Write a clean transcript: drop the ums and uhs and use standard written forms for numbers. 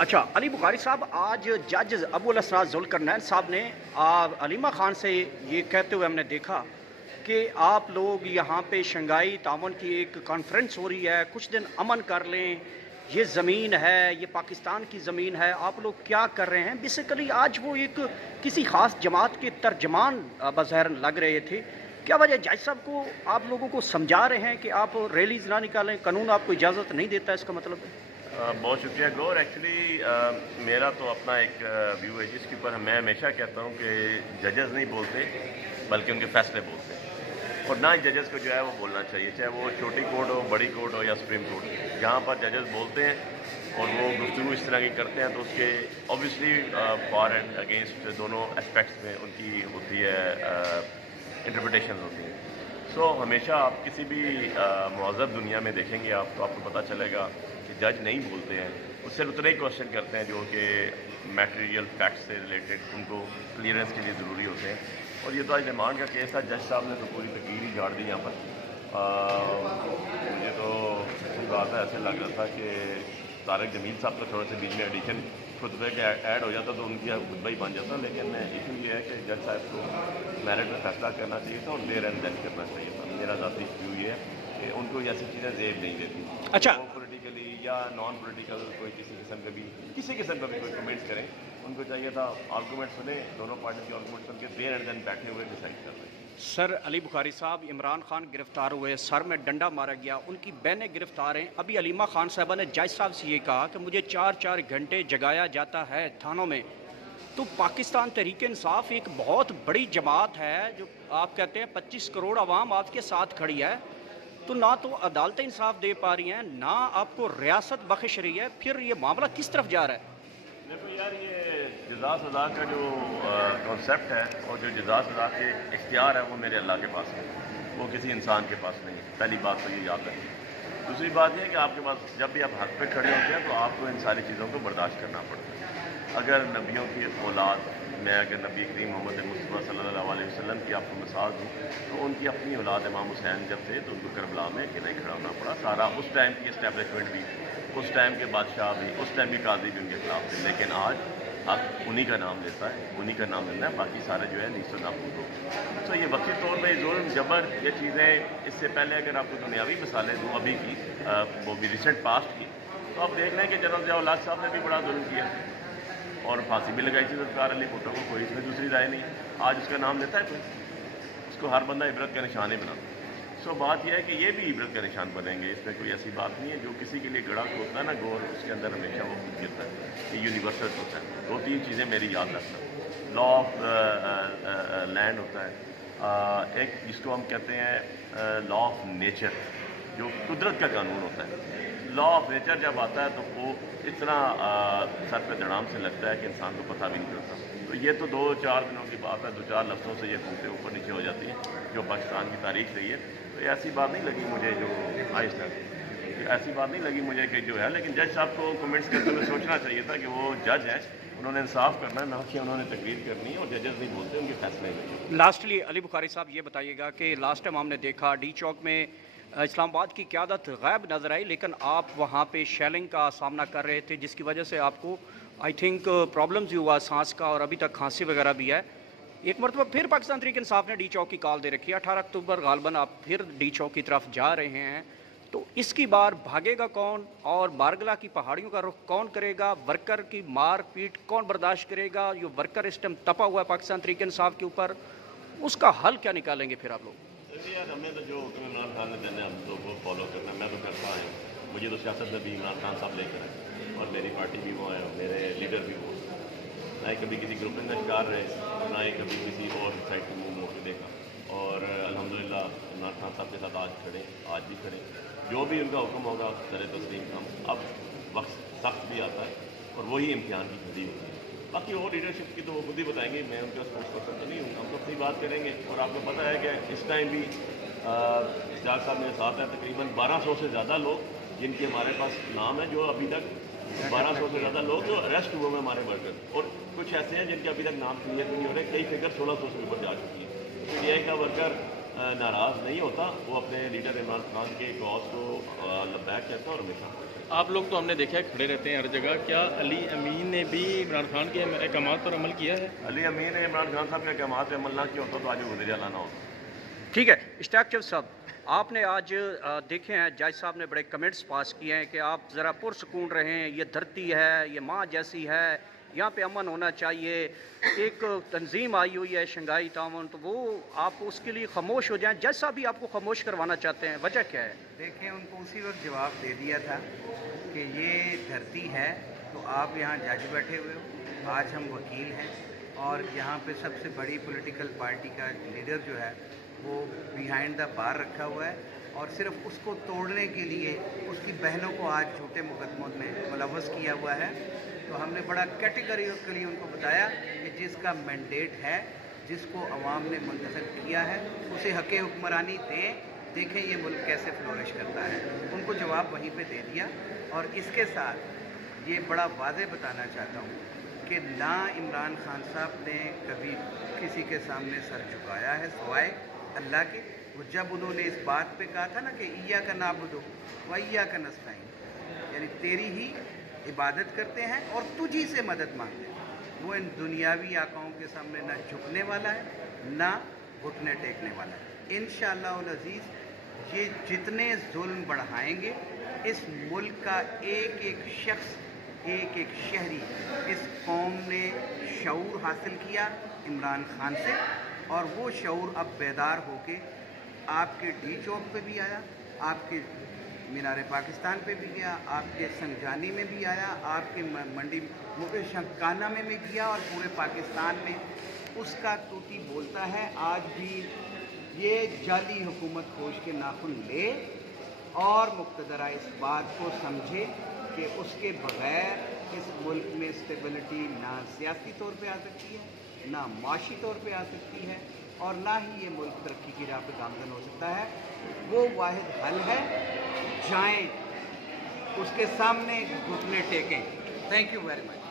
अच्छा, अली बुखारी साहब, आज जज अबुल असरार ज़ुल्करनैन साहब ने अलीमा ख़ान से ये कहते हुए हमने देखा कि आप लोग यहाँ पे शंघाई ताउन की एक कॉन्फ्रेंस हो रही है, कुछ दिन अमन कर लें, ये ज़मीन है, ये पाकिस्तान की ज़मीन है, आप लोग क्या कर रहे हैं? बेसिकली आज वो एक किसी ख़ास जमात के तर्जमान बज़ाहिर लग रहे थे। क्या वजह जज साहब को आप लोगों को समझा रहे हैं कि आप रैलीज़ ना निकालें, कानून आपको इजाज़त नहीं देता, इसका मतलब है? बहुत शुक्रिया गौर। एक्चुअली मेरा तो अपना एक व्यू है जिसके ऊपर मैं हमेशा कहता हूँ कि जजेस नहीं बोलते बल्कि उनके फैसले बोलते हैं, और ना ही जजेस को जो है वो बोलना चाहिए, चाहे वो छोटी कोर्ट हो, बड़ी कोर्ट हो या सुप्रीम कोर्ट हो। जहाँ पर जजेस बोलते हैं और वो गुफ्तगू इस तरह की करते हैं तो उसके ऑब्वियसली फॉर एंड अगेंस्ट दोनों एस्पेक्ट्स में उनकी होती है, इंटरप्रिटेशन होती है। सो हमेशा आप किसी भी मुहज़्ज़ब दुनिया में देखेंगे आप तो आपको पता चलेगा कि जज नहीं बोलते हैं, उससे उतने ही क्वेश्चन करते हैं जो कि मटेरियल फैक्ट्स से रिलेटेड उनको क्लियरेंस के लिए ज़रूरी होते हैं। और ये तो आज रिमांड का केस था, जज साहब ने तो पूरी तकरीर ही झाड़ दी यहाँ पर। मुझे तो सही बात है, ऐसे लग रहा था कि तारिक जमील साहब का थोड़े से बीच में एडिशन खुतबे के ऐड हो जाता तो उनकी खुतबा ही बन जाता, लेकिन इशू ये है कि जज साहब को मेरिट में फैसला करना चाहिए था और देर एंड देन करना चाहिए था। मेरा ज़ाती व्यू ये है कि उनको ऐसी चीज़ें जेब नहीं देती। अच्छा, पॉलिटिकली या नॉन पॉलिटिकल कोई किसी किस्म का भी कोई कमेंट्स करें, उनको चाहिए था आर्गूमेंट सुने, दोनों पार्टी के आर्गूमेंट सुन के देर एंड देन बैठे हुए डिसाइड कर रहे हैं। सर अली बुखारी साहब, इमरान खान गिरफ्तार हुए, सर में डंडा मारा गया, उनकी बहनें गिरफ्तार हैं। अभी अलीमा खान साहबा ने जज साहब से ये कहा कि मुझे 4-4 घंटे जगाया जाता है थानों में। तो पाकिस्तान तहरीक इंसाफ एक बहुत बड़ी जमात है, जो आप कहते हैं 25 करोड़ आवाम आपके साथ खड़ी है, तो ना तो अदालतें इंसाफ दे पा रही हैं, ना आपको रियासत बख्श रही है, फिर ये मामला किस तरफ जा रहा है? देखो यार, ये जज़ा सज़ा का जो कॉन्सेप्ट है और जो जज़ा सज़ा के इख्तियार है वो मेरे अल्लाह के पास है, वो किसी इंसान के पास नहीं है। पहली बात तो ये याद है। दूसरी बात यह है कि आपके पास जब भी आप हक पे खड़े होते हैं तो आपको इन सारी चीज़ों को बर्दाश्त करना पड़ता है। अगर नबियों की औलाद, मैं अगर नबी करीम मोहम्मद मुस्तफ़ा सल्लल्लाहु अलैहि वसल्लम की आपको मिसाल दूँ तो उनकी अपनी औलाद इमाम हुसैन जब थे तो उनको करबला में अकेला ही खड़ा होना पड़ा। सारा उस टाइम की इस्टेब्लिशमेंट भी, उस टाइम के बादशाह भी, उस टाइम के काजी भी उनके खिलाफ थे, लेकिन आज हक उन्हीं का नाम लेता है, उन्हीं का नाम लेना है, बाकी सारे जो है नीस्तो नाबूद हो। तो ये वक्ती तौर पर जुल्म जबर ये चीज़ें, इससे पहले अगर आपको दुनियावी मिसालें दूँ अभी की, वो भी रिसेंट पास्ट की, तो आप देख रहे हैं कि जनरल ज़िया-उल-हक साहब ने भी बड़ा जुल्म किया और फांसी भी लगाई थी सरकार अली भुट्टो को, कोई इसमें दूसरी राय नहीं। आज उसका नाम लेता है कोई? उसको हर बंदा इबरत का निशान ही बनाता है। सो बात यह है कि ये भी इबरत का निशान बनेंगे, इसमें कोई ऐसी बात नहीं है। जो किसी के लिए गड़ा होता है ना गोर, उसके अंदर हमेशा वो खुद गिरता है। ये यूनिवर्सल होता है। 2-3 चीज़ें मेरी याद रखना, लॉ ऑफ लैंड होता है, एक जिसको हम कहते हैं लॉ ऑफ नेचर, जो कुदरत का कानून होता है। लॉ ऑफ नेचर जब आता है तो वो इतना सर पे धड़ाम से लगता है कि इंसान को पता भी नहीं चलता। तो ये तो 2-4 दिनों की बात है, 2-4 लफ्ज़ों से ये घूमते ऊपर नीचे हो जाती है जो पाकिस्तान की तारीख रही है। तो ऐसी बात नहीं लगी मुझे, जो ऐसी बात नहीं लगी मुझे कि जो है, लेकिन जज साहब को कमेंट्स करते हुए सोचना चाहिए था कि वो जज हैं, उन्होंने इंसाफ करना है, ना कि उन्होंने तकरीर करनी है, और जजेस नहीं बोलते, उनके फैसले नहीं। लास्टली अली बुखारी साहब ये बताइएगा कि लास्ट टाइम हमने देखा डी चौक में इस्लामाबाद की क़यादत गायब नज़र आई, लेकिन आप वहाँ पे शेलिंग का सामना कर रहे थे, जिसकी वजह से आपको आई थिंक प्रॉब्लम्स भी हुआ सांस का, और अभी तक खांसी वगैरह भी है। एक मरतबा फिर पाकिस्तान तहरीक इंसाफ ने डी चौक की कॉल दे रखी है, 18 अक्टूबर गालबन आप फिर डी चौक की तरफ जा रहे हैं, तो इसकी बार भागेगा कौन, और बारगला की पहाड़ियों का रुख कौन करेगा? वर्कर की मार पीट कौन बर्दाश्त करेगा? जो वर्कर इस टाइम तपा हुआ है पाकिस्तान तहरीक इंसाफ के ऊपर, उसका हल क्या निकालेंगे फिर आप लोग? यार हमें तो जो इमरान खान ने देने हम तो वो फॉलो करना है, मैं तो करता हूँ। मुझे तो सियासत में भी इमरान खान साहब लेकर है और मेरी पार्टी भी वो है, मेरे लीडर भी वो। ना ही कभी किसी ग्रुपिंग का शिकार रहे, ना ही कभी किसी और साइड को मुँह मोड़ के देखा, और अल्हम्दुलिल्लाह इमरान खान साहब के साथ आज खड़े, आज भी खड़े। जो भी उनका हुक्म होगा सरे तस्लीम हम। अब वक्त सख्त भी आता है और वही इम्तिहान की घड़ी होती है। बाकी वो लीडरशिप की तो वो खुद ही बताएंगे, मैं उनका स्पोर्ट्स पर्सन तो नहीं हूँ, हम तो अपनी बात करेंगे। और आपको पता है कि इस टाइम भी इस्ताक साहब मेरे साथ हैं, तकरीबन 1200 से ज़्यादा लोग जिनके हमारे पास नाम है, जो अभी तक 1200 से ज़्यादा लोग जो अरेस्ट हुए हैं हमारे वर्कर, और कुछ ऐसे हैं जिनके अभी तक नाम क्लियर नहीं हो रहे। कई फिगर 1600 से ऊपर जा चुकी है। PTI का वर्कर नाराज़ नहीं होता, वो अपने लीडर इमरान खान के कॉज को लबैक कहता है और हमेशा آپ لوگ تو ہم نے دیکھا ہے کھڑے رہتے ہیں ہر جگہ، کیا علی امین نے بھی عمران خان کے احکامات پر عمل کیا ہے؟ علی امین نے عمران خان صاحب کے احکامات پہ عمل نہ کیا ہوتا تو آج وہ وزیر اعلیٰ نہ ہوتا. ٹھیک ہے اشتیاق چودھری صاحب، آپ نے آج دیکھے ہیں جج صاحب نے بڑے کمنٹس پاس کیے ہیں کہ آپ ذرا پرسکون رہیں، یہ دھرتی ہے، یہ ماں جیسی ہے، یہاں پہ امن ہونا چاہیے. ایک تنظیم آئی ہوئی ہے شنگھائی تعاون، تو وہ آپ اس کے لیے خاموش ہو جائیں. جج صاحب بھی آپ کو خاموش کروانا چاہتے ہیں، وجہ کیا ہے؟ دیکھیں ان کو اسی وقت جواب دے دیا تھا کہ یہ دھرتی ہے تو آپ یہاں جج بیٹھے ہوئے ہو، آج ہم وکیل ہیں اور یہاں پہ سب سے بڑی پولیٹیکل پارٹی کا لیڈر جو ہے وہ بیہائنڈ دا بار رکھا ہوا ہے اور صرف اس کو توڑنے کے لیے اس کی بہنوں کو آج جھوٹے مقدموں میں ملوث کیا ہوا ہے. تو ہم نے بڑا کیٹیگریکلی ان کو بتایا کہ جس کا مینڈیٹ ہے، جس کو عوام نے منتخب کیا ہے، اسے حق حکمرانی دیں، دیکھیں یہ ملک کیسے فلورش کرتا ہے. ان کو جواب وہیں پہ دے دیا. اور اس کے ساتھ یہ بڑا واضح بتانا چاہتا ہوں کہ نہ عمران خان صاحب نے کبھی کسی کے سامنے سر جھکایا ہے سوائے اللہ کے. وہ جب انہوں نے اس بات پہ کہا تھا نا کہ ایاک نعبد و ایاک نستعین، یعنی تیری ہی عبادت کرتے ہیں اور تجھی سے مدد مانگتے ہیں، وہ ان دنیاوی آقاؤں کے سامنے نہ جھکنے والا ہے نہ گھٹنے ٹیکنے والا ہے. انشاءاللہ العزیز یہ جتنے ظلم بڑھائیں گے، اس ملک کا ایک ایک شخص، ایک ایک شہری، اس قوم نے شعور حاصل کیا عمران خان سے، اور وہ شعور اب بیدار ہو کے آپ کے ڈی چوک پہ بھی آیا، آپ کے مینار پاکستان پہ بھی گیا، آپ کے سنجانی میں بھی آیا، آپ کے منڈی شنکانہ میں بھی گیا، اور پورے پاکستان میں اس کا توتی بولتا ہے. آج بھی یہ جعلی حکومت کھوج کے ناخن لے اور مقتدرہ اس بات کو سمجھے کہ اس کے بغیر اس ملک میں اسٹیبلٹی نہ سیاسی طور پہ آ سکتی ہے، نہ معاشی طور پہ آ سکتی ہے، اور نہ ہی یہ ملک ترقی کی راہ پہ گامزن ہو سکتا ہے. وہ واحد حل ہے، جائیں اس کے سامنے گھٹنے ٹیکیں. Thank you very much.